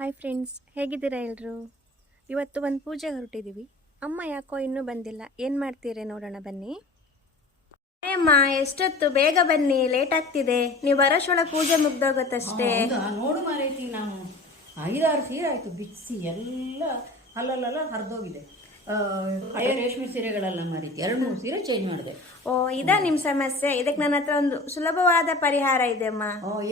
Hi friends, ಹೇಗಿದ್ದೀರಾ ಎಲ್ಲರೂ? ಇವತ್ತು ಒಂದು ಪೂಜೆಗೆ ಹೊರಟಿದ್ದೀವಿ. ಅಮ್ಮ ಯಾಕೋ ಇನ್ನೂ ಬಂದಿಲ್ಲ. ಏನು ಮಾಡ್ತೀರಿ ನೋಡೋಣ ಬನ್ನಿ. ಅಮ್ಮ ಎಷ್ಟೊತ್ತು, ಬೇಗ ಬನ್ನಿ, ಲೇಟ್ ಆಗ್ತಿದೆ. ನೀವು ಬರೋಷ್ಟೊಳಗೆ ಪೂಜೆ ಮುಗ್ದೋಗುತ್ತಷ್ಟೇ. ನೋಡು ಮಾರೈತಿ, ನಾನು 5-6 ಸೀರೆ ಆಯಿತು ಬಿಡಿಸಿ ಎಲ್ಲ ಅಲ್ಲಲ್ಲ ಹರಿದೋಗಿದೆ. ಹಳೆಯ ರೇಷ್ಮೆ ಸೀರೆಗಳೆಲ್ಲ ಮಾರೈತಿ 2-3 ಸೀರೆ ಚೇಂಜ್ ಮಾಡಿದೆ. ಓ, ಇದಾ ನಿಮ್ಮ ಸಮಸ್ಯೆ? ಇದಕ್ಕೆ ನನ್ನ ಹತ್ರ ಒಂದು ಸುಲಭವಾದ ಪರಿಹಾರ ಇದೆ ಅಮ್ಮ.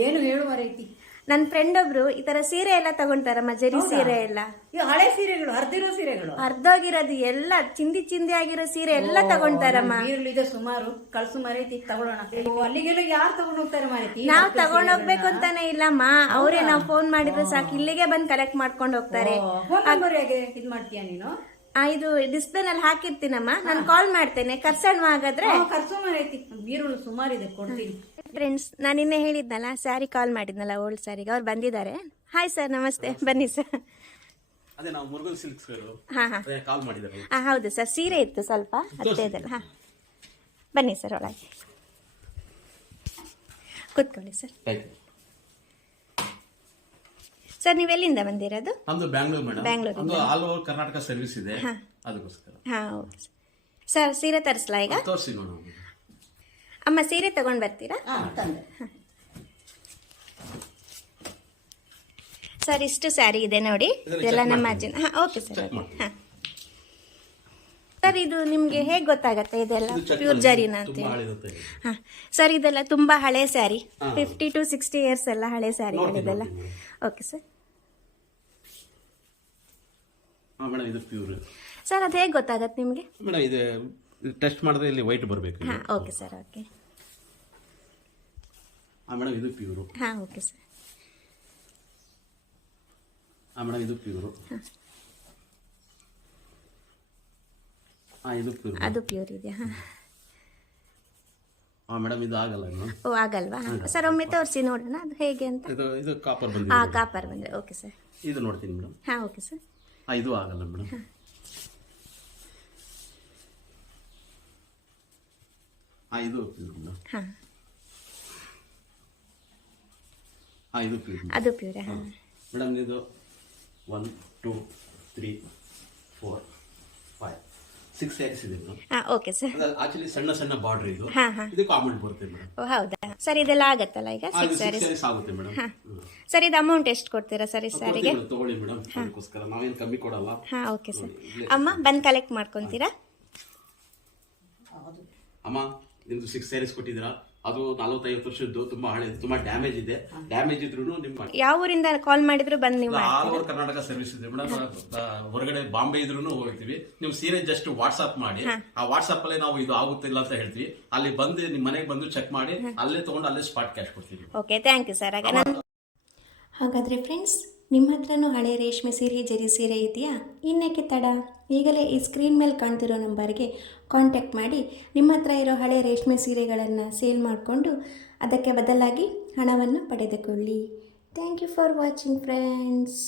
ಏನು ಹೇಳು ಮಾರೈತಿ. ನನ್ನ ಫ್ರೆಂಡ್ ಒಬ್ರು ಈ ತರ ಸೀರೆ ಎಲ್ಲ ತಗೊಂತಾರಮ್ಮ, ಜರಿ ಸೀರೆ ಎಲ್ಲ. ಈ ಹಳೆ ಸೀರೆಗಳು, ಹರಿದಿರೋ ಸೀರೆಗಳು, ಹರ್ದೋಗಿರೋದು ಎಲ್ಲ, ಚಿಂದಿ ಚಿಂದಿ ಆಗಿರೋ ಸೀರೆ ಎಲ್ಲ ತಗೊಂತಾರಮ್ಮ. ಈರುಳ್ಳಿದೆ ಸುಮಾರು, ಕಳ್ಸು ಮಾರೈತಿ, ತಗೊಳ್ಳೋಣ. ಅಲ್ಲಿಗೆಲ್ಲ ಯಾರು ತಗೊಂಡು ಹೋಗ್ತಾರೆ ಮಾರೈತಿ? ನಾವ್ ತಗೊಂಡೋಗ್ಬೇಕು ಅಂತಾನೆ ಇಲ್ಲಮ್ಮ, ಅವರೇ ನಾವು ಫೋನ್ ಮಾಡಿದ್ರೆ ಸಾಕು, ಇಲ್ಲಿಗೆ ಬಂದು ಕಲೆಕ್ಟ್ ಮಾಡ್ಕೊಂಡು ಹೋಗ್ತಾರೆ. ಇದ್ ಮಾಡ್ತೀಯ ನೀನು? ಇದು ಡಿಸ್ಪ್ಲೇನಲ್ಲಿ ಹಾಕಿರ್ತೀನಮ್ಮ, ನಾನು ಕಾಲ್ ಮಾಡ್ತೇನೆ. ಕರ್ಸಣ್ವಾ ಹಾಗಾದ್ರೆ? ಕರ್ಸು ಮಾರೈತಿ, ಈರುಳ್ಳಿ ಸುಮಾರಿದೆ, ಕೊಡ್ತೀನಿ. ಫ್ರೆಂಡ್ಸ್, ನಾನು ನಿನ್ನೆ ಹೇಳಿದ್ನಲ್ಲ, ಸ್ಯಾರಿ ಕಾಲ್ ಮಾಡಿದ್ನಲ್ಲ, ಓಲ್ಡ್ ಸ್ಯಾರಿಗೆ, ಅವ್ರು ಬಂದಿದ್ದಾರೆ. ಹಾಯ್ ಸರ್, ನಮಸ್ತೆ, ಬನ್ನಿ ಸರ್. ಅದೇ ನಾವು ಮುರುಗಲ್ ಸಿಲ್ಕ್ಸ್ ಕಾಲ್ ಮಾಡಿದ್ದಾರೆ. ಹೌದು ಸರ್, ಸೀರೆ ಇತ್ತು ಸ್ವಲ್ಪ ಅತ್ತೇದಲ್ಲ. ಹಾಂ, ಬನ್ನಿ ಸರ್, ಒಳಗೆ ಕೂತ್ಕೊಳ್ಳಿ ಸರ್. ಸರ್, ನೀವು ಎಲ್ಲಿಂದ ಬಂದಿರೋದು? ನಮ್ದು ಬ್ಯಾಂಗ್ಳೂರ್ ಮೇಡಮ್. ಬ್ಯಾಂಗ್ಳೂರಿಂದ. ಆಲ್ ಓವರ್ ಕರ್ನಾಟಕ ಸರ್ವಿಸ್ ಇದೆ, ಅದಕ್ಕೋಸ್ಕರ. ಹಾಂ, ಓಕೆ ಸರ್. ಸೀರೆ ತರಿಸ್ಲಾ ಈಗ? ತೋರಿಸಿ ನೋಡೋಣ. ಅಮ್ಮ, ಸೀರೆ ತಗೊಂಡು ಬರ್ತೀರಾ? ತಂದೆ. ಸರ್, ಇಷ್ಟು ಸ್ಯಾರಿ ಇದೆ ನೋಡಿ, ಇದೆಲ್ಲ ನಮ್ಮ ಅಜ್ಜಿನ. ಹಾಂ, ಓಕೆ ಸರ್. ಹಾಂ ಸರ್, ಇದು ನಿಮಗೆ ಹೇಗೆ ಗೊತ್ತಾಗತ್ತೆ ಇದೆಲ್ಲ ಪ್ಯೂರ್ ಜರಿನ ಅಂತ ಹೇಳಿ? ಹಾಂ ಸರ್, ಇದೆಲ್ಲ ತುಂಬ ಹಳೆ ಸ್ಯಾರಿ, 50 to 60 ಇಯರ್ಸ್ ಎಲ್ಲ ಹಳೆ ಸ್ಯಾರಿಗಳಿದೆಲ್ಲ. Okay sir. ಇದು ಪ್ಯೂರ್ ಸರ್, ಅದು ಹೇಗೆ ಗೊತ್ತಾಗತ್ತೆ ನಿಮಗೆ? ಮೇಡಮ್, ಇದು ಟೆಸ್ಟ್ ಮಾಡಿದ್ರೆ ಇಲ್ಲಿ ವೈಟ್ ಬರಬೇಕು. ಹಾಂ, ಓಕೆ ಸರ್. ಓಕೆ ಮೇಡಮ್, ಇದು ಪ್ಯೂರು. ಹಾಂ, ಓಕೆ ಸರ್. ಮೇಡಮ್, ಇದು ಪ್ಯೂರು. ಇದು ಪ್ಯೂರ್. ಅದು ಪ್ಯೂರ್ ಇದೆಯಾ? ಹಾಂ ಮೇಡಮ್, ಇದು ಆಗಲ್ಲ. ಓ, ಆಗಲ್ವಾ? ಸರ್, ಒಮ್ಮೆ ತೋರಿಸಿ ನೋಡೋಣ ಅದು ಹೇಗೆ ಅಂತ. ಇದು ಕಾಪರ್ ಬಂದಿದೆ. ಹಾಂ, ಕಾಪರ್ ಬಂದರೆ ಓಕೆ ಸರ್. ಇದು ನೋಡ್ತೀನಿ ಮೇಡಮ್. ಹಾಂ, ಓಕೆ ಸರ್. ಇದು ಆಗಲ್ಲ ಮೇಡಮ್. ಇದು ಪ್ಯೂರ್ ಮೇಡಮ್. ಹಾಂ, ಇದು ಪ್ಯೂರ್. ಅದು ಪ್ಯೂರ್. ಹಾಂ ಮೇಡಮ್, ಇದು 1 2 3 4 5 6 ಸ್ಯಾರೀಸ್ ಇದೆ ಮೇಡಮ್. ಹಾಂ, ಓಕೆ ಸರ್. ಆಕ್ಚುಲಿ ಸಣ್ಣ ಸಣ್ಣ ಬಾರ್ಡರ್ ಇದು. ಹಾಂ ಹಾಂ, ಇದು ಕಾಮೆಂಟ್ ಬರುತ್ತೆ ಮೇಡಮ್. ಓ, ಹೌದಾ ಸರ್? ಇದೆಲ್ಲ ಆಗತ್ತಲ್ಲ ಈಗ? 6 ಸ್ಯಾರೀಸ್ ಆಗುತ್ತೆ ಮೇಡಮ್. ಹಾಂ ಸರ್, ಇದು ಅಮೌಂಟ್ ಎಷ್ಟು ಕೊಡ್ತೀರಾ ಸರ್ ಈ ಸ್ಯಾರಿಗೆ? ತಗೊಳ್ಳಿ ಮೇಡಮ್, ಅದಕ್ಕೋಸ್ಕರ ನಾವೇನು ಕಮ್ಮಿ ಕೊಡಲ್ಲ. ಹಾಂ, ಓಕೆ ಸರ್. ಅಮ್ಮ, ಬಂದು ಕಲೆಕ್ಟ್ ಮಾಡ್ಕೊತೀರಾ? ಅಮ್ಮ, ನಿಮ್ದು 6 ಸ್ಯಾರೀಸ್ ಕೊಟ್ಟಿದ್ದೀರಾ, ಅದು 45 ವರ್ಷದ್ದು, ತುಂಬಾ ಹಳೆ, ತುಂಬಾ ಡ್ಯಾಮೇಜ್ ಇದೆ. ಡ್ಯಾಮೇಜ್ ಇದ್ರು ನಿಮ್ಮ ಯಾವ ಊರಿಂದ ಕಾಲ್ ಮಾಡಿದ್ರು ಬಂದು ನೀವು ಆಲ್ ಓವರ್ ಕರ್ನಾಟಕ ಸರ್ವಿಸ್ ಇದೆ ಮೇಡಮ್. ಹೊರಗಡೆ ಬಾಂಬೆ ಇದ್ರೂ ಹೋಗ್ತೀವಿ. ನೀವು ಸೀರೆ ಜಸ್ಟ್ ವಾಟ್ಸ್ಆಪ್ ಮಾಡಿ, ಆ ವಾಟ್ಸ್ಆಪ್ ಅಲ್ಲೇ ನಾವು ಇದು ಆಗುತ್ತಿಲ್ಲ ಅಂತ ಹೇಳ್ತೀವಿ. ಅಲ್ಲಿ ಬಂದು ನಿಮ್ಮ ಮನೆಗೆ ಬಂದು ಚೆಕ್ ಮಾಡಿ, ಅಲ್ಲೇ ತಗೊಂಡು ಅಲ್ಲೇ ಸ್ಪಾಟ್ ಕ್ಯಾಶ್ ಕೊಡ್ತೀವಿ. Okay, thank you sir. ಹಾಗಾದರೆ ಫ್ರೆಂಡ್ಸ್, ನಿಮ್ಮ ಹತ್ರನೂ ಹಳೆ ರೇಷ್ಮೆ ಸೀರೆ, ಜರಿ ಸೀರೆ ಇದೆಯಾ? ಇನ್ನೇಕೆ ತಡ? ಈಗಲೇ ಈ ಸ್ಕ್ರೀನ್ ಮೇಲೆ ಕಾಣ್ತಿರೋ ನಂಬರ್ಗೆ ಕಾಂಟ್ಯಾಕ್ಟ್ ಮಾಡಿ ನಿಮ್ಮ ಹತ್ರ ಇರೋ ಹಳೆ ರೇಷ್ಮೆ ಸೀರೆಗಳನ್ನು ಸೇಲ್ ಮಾಡಿಕೊಂಡು ಅದಕ್ಕೆ ಬದಲಾಗಿ ಹಣವನ್ನು ಪಡೆದುಕೊಳ್ಳಿ. Thank you for watching friends.